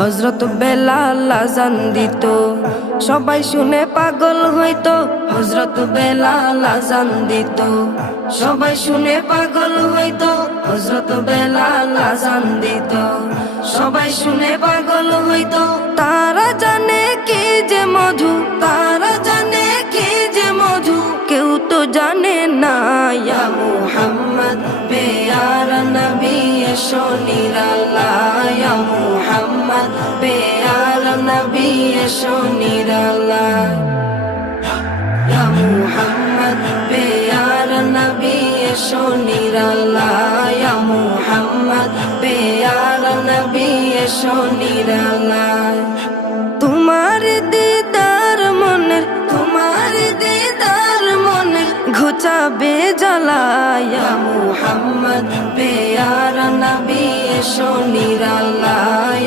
হযরত বেলাল আযান দিত, সবাই শুনে পাগল হইতো। হযরত বেলাল আযান দিত, সবাই শুনে পাগল হইতো। হযরত বেলাল আযান দিত, সবাই শুনে পাগল হইতো। তারা জানে কি যে মধু, তারা জানে কি যে মধু, কেউ তো জানে না। ইয়া মুহাম্মদ পেয়ারা নবী এসো নিরালায়, ইয়া মুহাম্মদ পেয়ারা নবী এসো নিরালায়, ইয়া মুহাম্মদ পেয়ারা নবী এসো নিরালায়, ইয়া মুহাম্মদ পেয়ারা নবী এসো নিরালায়। তোমার দিদার মনের, তোমার দিদার মনের ঘুচাবে জ্বালা। ইয়া মুহাম্মদ পেয়ারা নবী এসো নিরালায়।